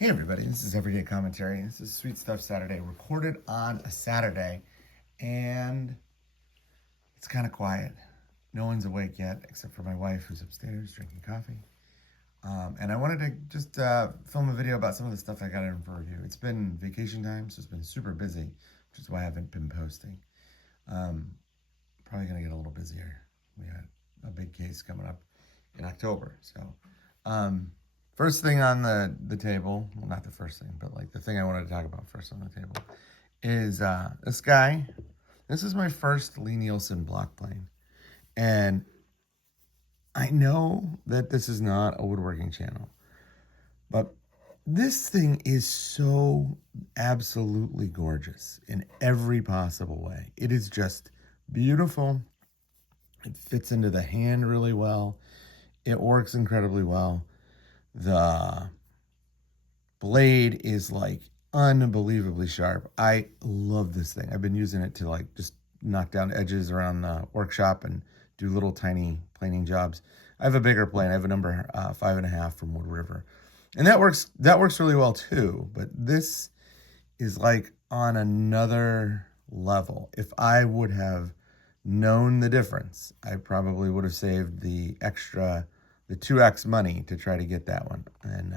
Hey everybody, this is Everyday Commentary. This is Sweet Stuff Saturday, recorded on a Saturday, and it's kind of quiet. No one's awake yet, except for my wife, who's upstairs drinking coffee. And I wanted to just film a video about some of the stuff I got in for review. It's been vacation time, so it's been super busy, which is why I haven't been posting. Probably gonna get a little busier. We had a big case coming up in October, so first thing on the table, well, not the first thing, but like the thing I wanted to talk about first on the table is this guy. This is my first Lee Nielsen block plane. And I know that this is not a woodworking channel, but this thing is so absolutely gorgeous in every possible way. It is just beautiful. It fits into the hand really well. It works incredibly well. The blade is like unbelievably sharp. I love this thing. I've been using it to like just knock down edges around the workshop and do little tiny planing jobs. I have a bigger plane. I have a number 5.5 from Wood River, and that works really well too. But this is like on another level. If I would have known the difference, I probably would have saved the 2x money to try to get that one. And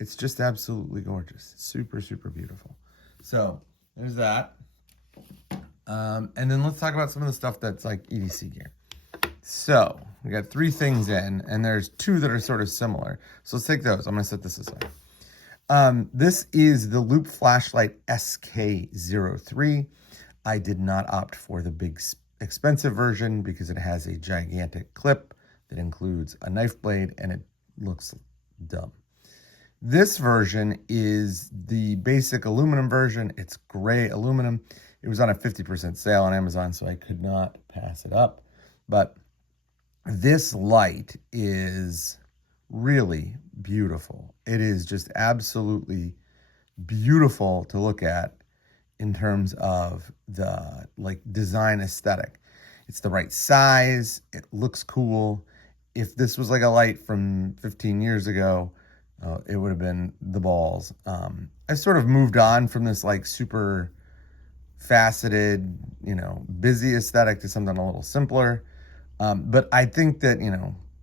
it's just absolutely gorgeous. Super, super beautiful. So there's that. And then let's talk about some of the stuff that's like EDC gear. So we got 3 things in, and there's 2 that are sort of similar. So let's take those. I'm going to set this aside. This is the loop flashlight SK-03. I did not opt for the big expensive version because it has a gigantic clip that includes a knife blade, and it looks dumb. This version is the basic aluminum version. It's gray aluminum. It was on a 50% sale on Amazon, so I could not pass it up. But this light is really beautiful. It is just absolutely beautiful to look at in terms of the like design aesthetic. It's the right size. It looks cool. If this was like a light from 15 years ago, it would have been the balls. I sort of moved on from this like super faceted, busy aesthetic to something a little simpler. But I think that,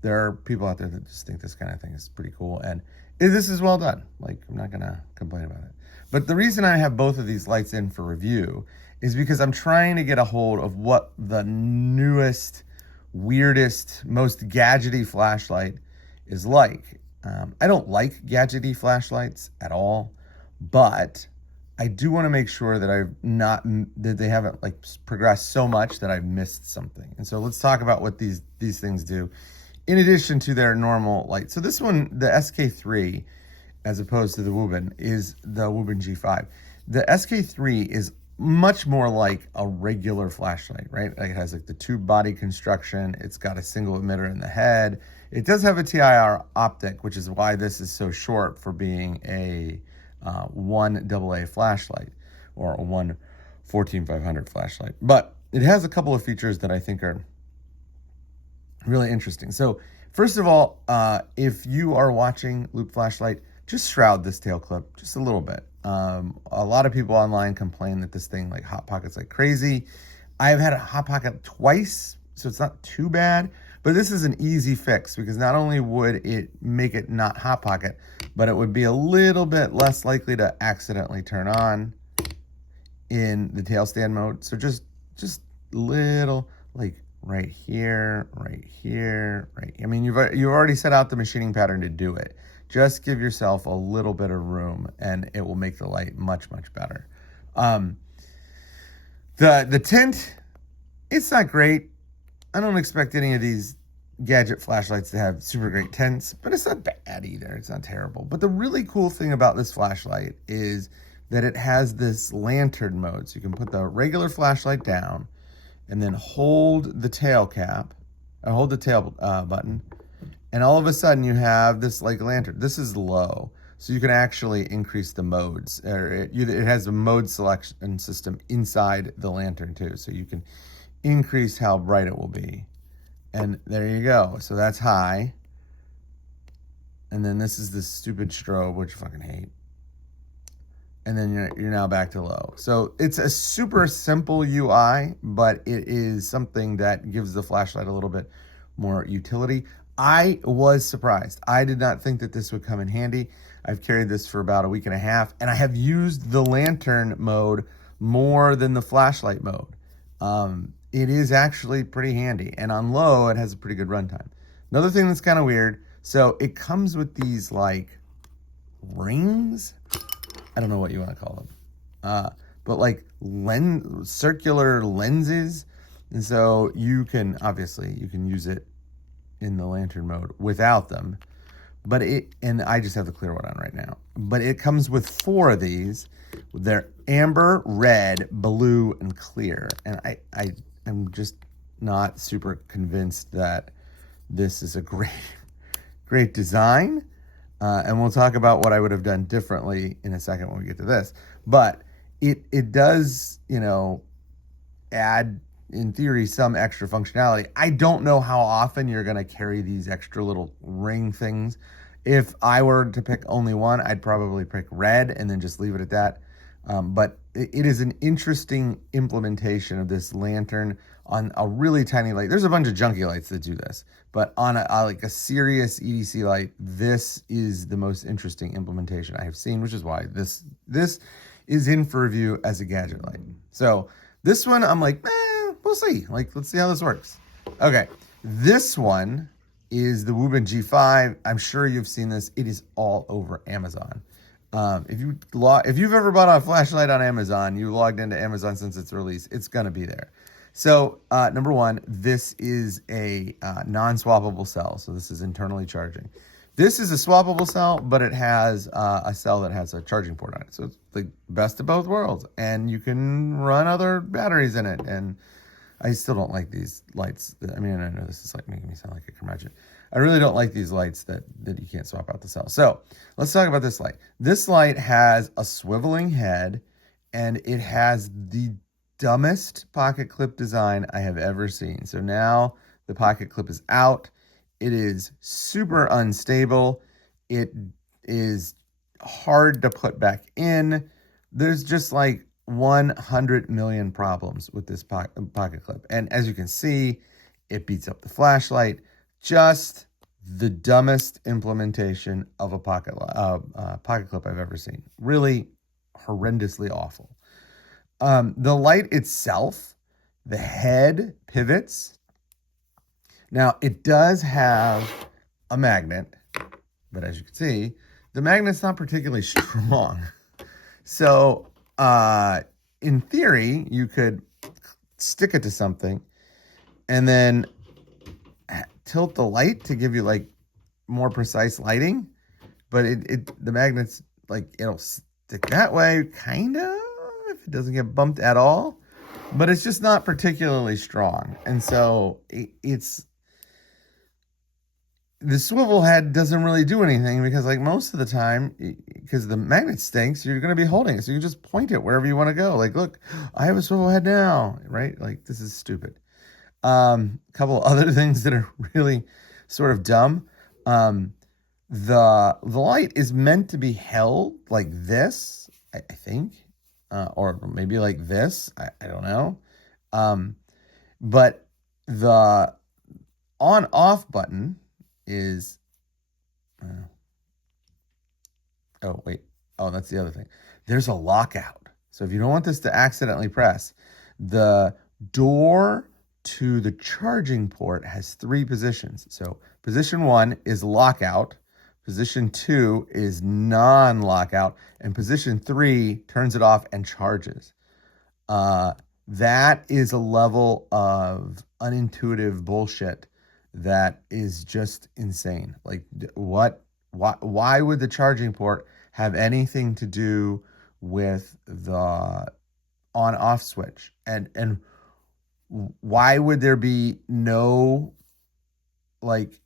there are people out there that just think this kind of thing is pretty cool. And this is well done. Like, I'm not going to complain about it. But the reason I have both of these lights in for review is because I'm trying to get a hold of what the newest, weirdest, most gadgety flashlight is like. I don't like gadgety flashlights at all, but I do want to make sure that they haven't like progressed so much that I've missed something. And so let's talk about what these things do in addition to their normal light. So this one, the SK-03, as opposed to the Wuben, is the Wuben G5. The SK-03 is much more like a regular flashlight, right? Like it has like the tube body construction. It's got a single emitter in the head. It does have a TIR optic, which is why this is so short for being a 1 AA flashlight or a 1 14500 flashlight. But it has a couple of features that I think are really interesting. So first of all, if you are watching Loop Flashlight, just shroud this tail clip just a little bit. A lot of people online complain that this thing like hot pockets like crazy. I've had a hot pocket twice, so it's not too bad. But this is an easy fix because not only would it make it not hot pocket, but it would be a little bit less likely to accidentally turn on in the tail stand mode. So just little, like right here, right here, right. I mean, you've already set out the machining pattern to do it. Just give yourself a little bit of room, and it will make the light much, much better. The tint, it's not great. I don't expect any of these gadget flashlights to have super great tints, but it's not bad either. It's not terrible. But the really cool thing about this flashlight is that it has this lantern mode. So you can put the regular flashlight down and then hold the tail cap, or hold the tail button, and all of a sudden you have this like lantern. This is low, so you can actually increase the modes. It has a mode selection system inside the lantern too, so you can increase how bright it will be. And there you go. So that's high. And then this is this stupid strobe, which I fucking hate. And then you're now back to low. So it's a super simple UI, but it is something that gives the flashlight a little bit more utility. I was surprised. I did not think that this would come in handy. I've carried this for about a week and a half, and I have used the lantern mode more than the flashlight mode. It is actually pretty handy, and on low, it has a pretty good runtime. Another thing that's kind of weird, so it comes with these like rings. I don't know what you want to call them, but like circular lenses. And so you can use it in the lantern mode without them, but and I just have the clear one on right now, but it comes with 4 of these. They're amber, red, blue, and clear. And I'm just not super convinced that this is a great design. And we'll talk about what I would have done differently in a second when we get to this. But it does, add, in theory, some extra functionality. I don't know how often you're going to carry these extra little ring things. If I were to pick only one, I'd probably pick red and then just leave it at that. But it is an interesting implementation of this lantern on a really tiny light. There's a bunch of junky lights that do this, but on like a serious EDC light, this is the most interesting implementation I have seen, which is why this is in for review as a gadget light. So this one, I'm like, we'll see. Like, let's see how this works. Okay, this one is the Wuben G5. I'm sure you've seen this. It is all over Amazon. If you've ever bought a flashlight on Amazon, you logged into Amazon since its release, it's gonna be there. So number one, this is a non-swappable cell. So this is internally charging. This is a swappable cell, but it has a cell that has a charging port on it. So it's the best of both worlds, and you can run other batteries in it. And I still don't like these lights. I mean, I know this is like making me sound like a curmudgeon. I really don't like these lights that you can't swap out the cell. So let's talk about this light. This light has a swiveling head, and it has the dumbest pocket clip design I have ever seen. So now the pocket clip is out. It is super unstable. It is hard to put back in. There's just like 100 million problems with this pocket clip. And as you can see, it beats up the flashlight. Just the dumbest implementation of a pocket clip I've ever seen. Really horrendously awful. The light itself, the head pivots. Now, it does have a magnet, but as you can see, the magnet's not particularly strong. So, in theory, you could stick it to something and then tilt the light to give you like more precise lighting, but the magnet's like, it'll stick that way, kind of, if it doesn't get bumped at all, but it's just not particularly strong. And so the swivel head doesn't really do anything because like most of the time, because the magnet stinks, you're going to be holding it. So you can just point it wherever you want to go. Like, look, I have a swivel head now, right? Like, this is stupid. A couple other things that are really sort of dumb. The light is meant to be held like this, I think, or maybe like this. I don't know. But the on-off button is, oh, wait. Oh, that's the other thing. There's a lockout. So if you don't want this to accidentally press, the door to the charging port has 3 positions. So position 1 is lockout, position 2 is non-lockout, and position 3 turns it off and charges. That is a level of unintuitive bullshit that is just insane. Like, why would the charging port have anything to do with the on-off switch? And why would there be no, like,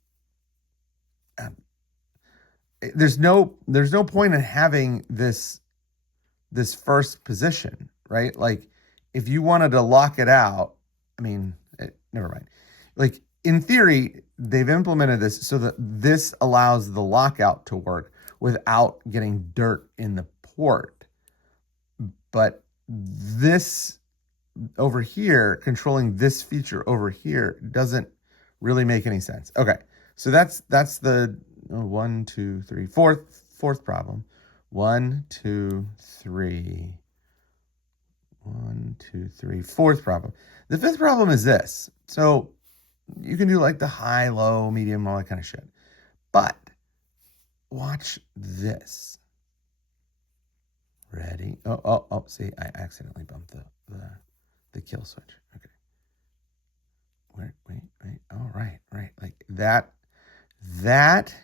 there's no point in having this first position, right? Like, if you wanted to lock it out, I mean, never mind. Like, in theory, they've implemented this so that this allows the lockout to work without getting dirt in the port. But this over here, controlling this feature over here, doesn't really make any sense. Okay, so that's the 1, 2, 3, fourth problem. 1, 2, 3. 1, 2, 3. Fourth problem. The fifth problem is this. So you can do like the high, low, medium, all that kind of shit. But watch this. Ready? Oh, see, I accidentally bumped the kill switch. Okay. Wait. Oh, right. Like that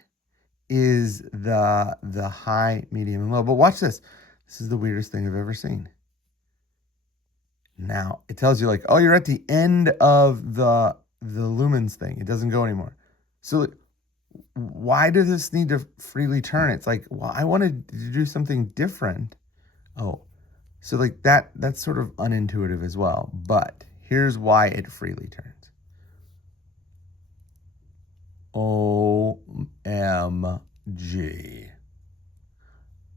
is the high, medium, and low. But watch this. This is the weirdest thing I've ever seen. Now, it tells you like, oh, you're at the end of the lumens thing. It doesn't go anymore. So why does this need to freely turn? It's like, well, I wanted to do something different. Oh, so like that's sort of unintuitive as well. But here's why it freely turns. OMG.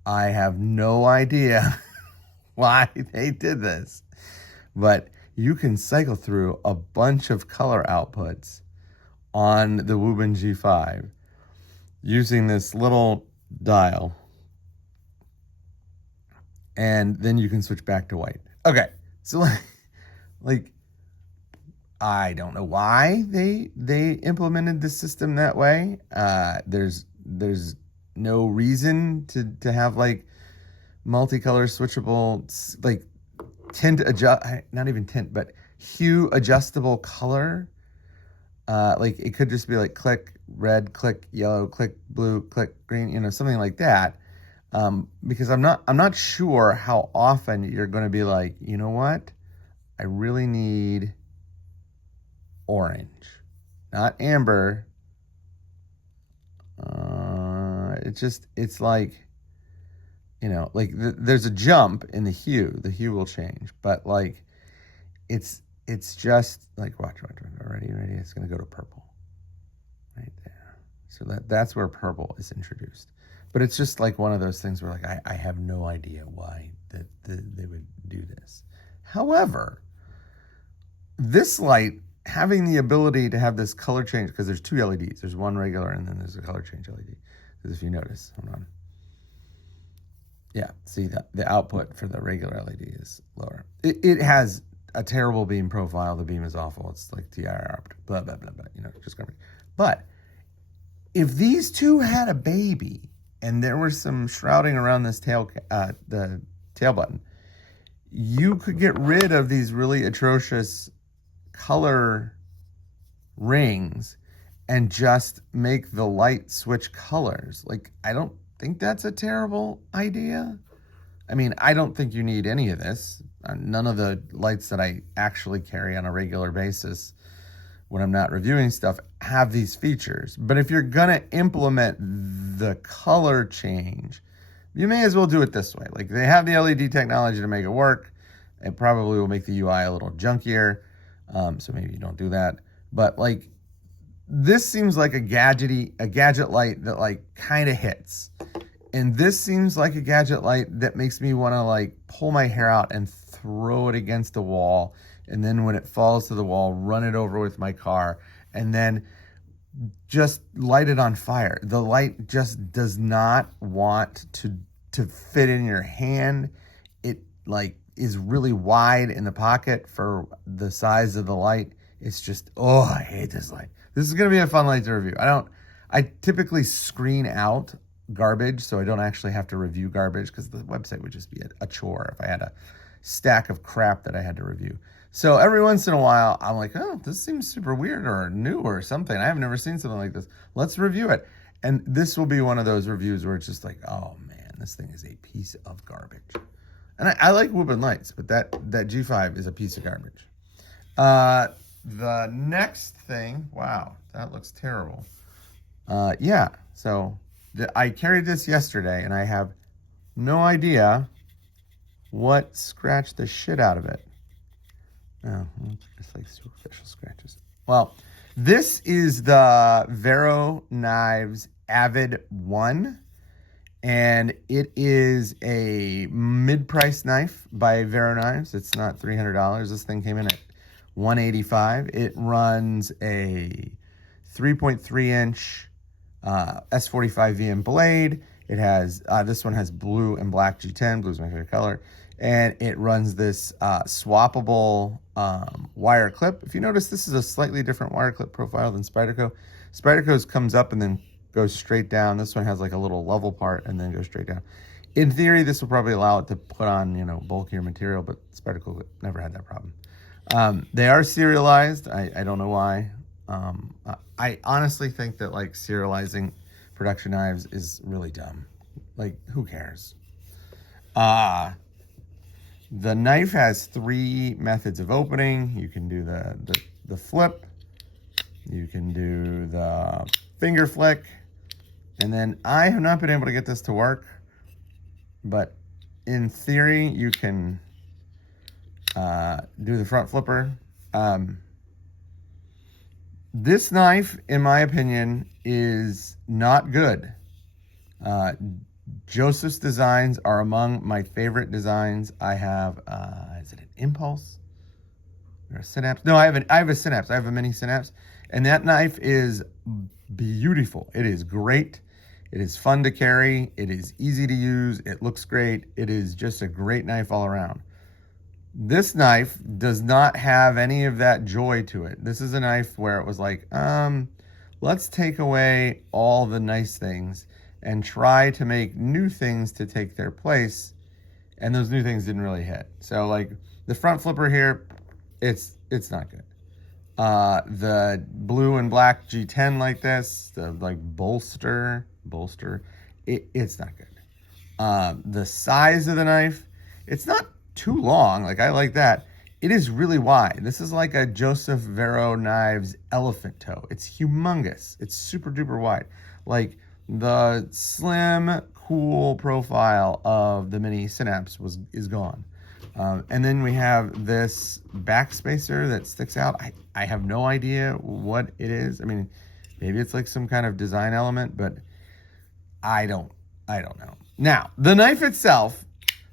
I have no idea why they did this. But you can cycle through a bunch of color outputs on the Wuben G5 using this little dial. And then you can switch back to white. Okay, so like I don't know why they implemented the system that way. There's no reason to have like multicolor switchable, like tint adjust, not even tint, but hue adjustable color. Like it could just be like click red, click yellow, click blue, click green, something like that. Because I'm not sure how often you're going to be like, you know what? I really need orange, not amber. It's like, like there's a jump in the hue. The hue will change, but like, it's just like, watch, ready. It's going to go to purple right there. So that's where purple is introduced. But it's just like one of those things where like, I have no idea why they would do this. However, this light having the ability to have this color change, because there's two LEDs. There's one regular and then there's a color change LED. Because if you notice, hold on. Yeah, see the output for the regular LED is lower. It has a terrible beam profile. The beam is awful. It's like TIR, blah, blah, blah, blah, just garbage. But if these two had a baby and there was some shrouding around this the tail button, you could get rid of these really atrocious color rings and just make the light switch colors. Like, I don't think that's a terrible idea. I mean, I don't think you need any of this. None of the lights that I actually carry on a regular basis when I'm not reviewing stuff have these features. But if you're gonna implement the color change, you may as well do it this way. Like, they have the LED technology to make it work. It probably will make the UI a little junkier. So maybe you don't do that. But like, this seems like a gadget light that like kind of hits. And this seems like a gadget light that makes me want to like pull my hair out and throw it against a wall. And then when it falls to the wall, run it over with my car and then just light it on fire. The light just does not want to fit in your hand. It like is really wide in the pocket for the size of the light. It's just, oh, I hate this light. This is going to be a fun light to review. I typically screen out garbage, so I don't actually have to review garbage because the website would just be a chore if I had a stack of crap that I had to review. So every once in a while, I'm like, oh, this seems super weird or new or something. I have never seen something like this. Let's review it. And this will be one of those reviews where it's just like, oh man, this thing is a piece of garbage. And I like Wuben lights, but that G5 is a piece of garbage. The next thing, wow, that looks terrible. Yeah, so I carried this yesterday, and I have no idea what scratched the shit out of it. Oh, just like superficial scratches. Well, This is the Vero Knives Avid 1. And it is a mid-price knife by Vero Knives. It's not $300. This thing came in at $185. It runs a 3.3-inch S45 VM blade. It has, this one has blue and black G10. Blue's my favorite color. And it runs this swappable wire clip. If you notice, this is a slightly different wire clip profile than Spyderco. Spyderco's comes up and then goes straight down. This one has like a little level part and then goes straight down. In theory, this will probably allow it to put on, you know, bulkier material, but Spyderco never had that problem. They are serialized. I don't know why. I honestly think that like serializing production knives is really dumb. Like, who cares? The knife has 3 methods of opening. You can do the flip. You can do the finger flick. And then I have not been able to get this to work, but in theory, you can do the front flipper. This knife, in my opinion, is not good. Joseph's designs are among my favorite designs. I have, is it an Impulse or a Synapse? No, I have a Synapse. I have a mini Synapse, and that knife is beautiful. It is great. It is fun to carry. It is easy to use. It looks great. It is just a great knife all around. This knife does not have any of that joy to it. This is a knife where it was like, let's take away all the nice things and try to make new things to take their place. And those new things didn't really hit. So like the front flipper here, it's not good. The blue and black G10 like this, the like bolster, it's not good. The size of the knife, it's not too long. Like, I like that. It is really wide. This is like a Joseph Vero Knives elephant toe. It's humongous. It's super duper wide. Like, the slim, cool profile of the mini Synapse is gone. And then we have this backspacer that sticks out. I have no idea what it is. I mean, maybe it's like some kind of design element, but I don't know. Now, the knife itself,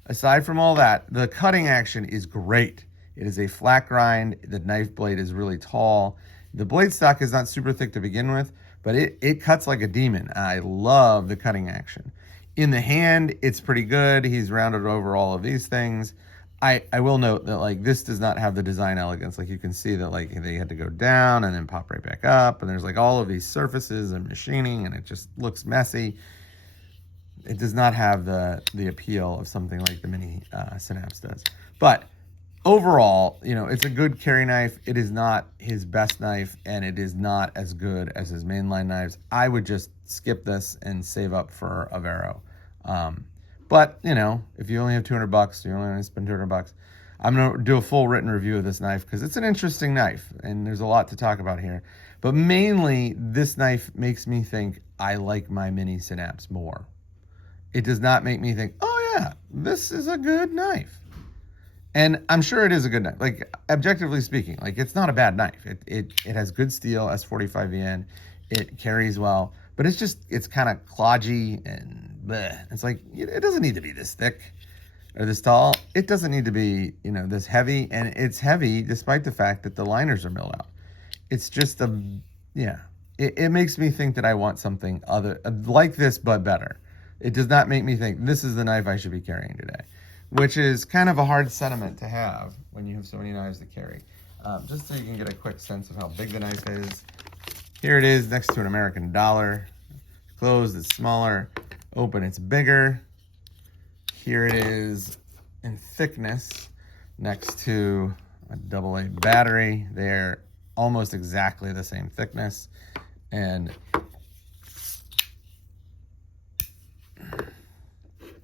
aside from all that, the cutting action is great. It is a flat grind. The knife blade is really tall. The blade stock is not super thick to begin with, but it cuts like a demon. I love the cutting action. In the hand, it's pretty good. He's rounded over all of these things. I will note that like this does not have the design elegance. Like you can see that like they had to go down and then pop right back up, and there's like all of these surfaces and machining, and it just looks messy. It does not have the appeal of something like the mini Synapse does. But overall, you know, it's a good carry knife. It is not his best knife, and it is not as good as his mainline knives. I would just skip this and save up for a Vero. But, you know, if you only have $200, you only want to spend $200, I'm going to do a full written review of this knife because it's an interesting knife, and there's a lot to talk about here. But mainly, this knife makes me think I like my mini Synapse more. It does not make me think, oh yeah, this is a good knife. And I'm sure it is a good knife. Like, objectively speaking, like, it's not a bad knife. It has good steel, S45VN. It carries well. But it's kind of klodgy and bleh. It's like, it doesn't need to be this thick or this tall. It doesn't need to be, you know, this heavy. And it's heavy despite the fact that the liners are milled out. It's just it makes me think that I want something other like this, but better. It does not make me think this is the knife I should be carrying today, which is kind of a hard sentiment to have when you have so many knives to carry. Just so you can get a quick sense of how big the knife is. Here it is next to an American dollar. Closed, it's smaller. Open, it's bigger. Here it is in thickness next to a AA battery. They're almost exactly the same thickness. And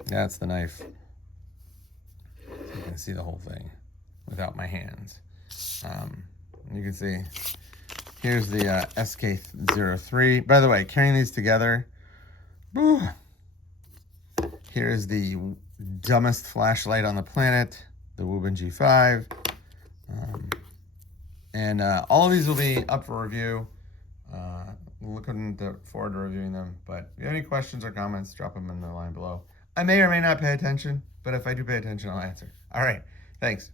that's the knife. So you can see the whole thing without my hands. You can see, here's the SK-03. By the way, carrying these together, whew, here's the dumbest flashlight on the planet, the Wuben G5. And all of these will be up for review. Looking forward to reviewing them. But if you have any questions or comments, drop them in the line below. I may or may not pay attention, but if I do pay attention, I'll answer. All right. Thanks.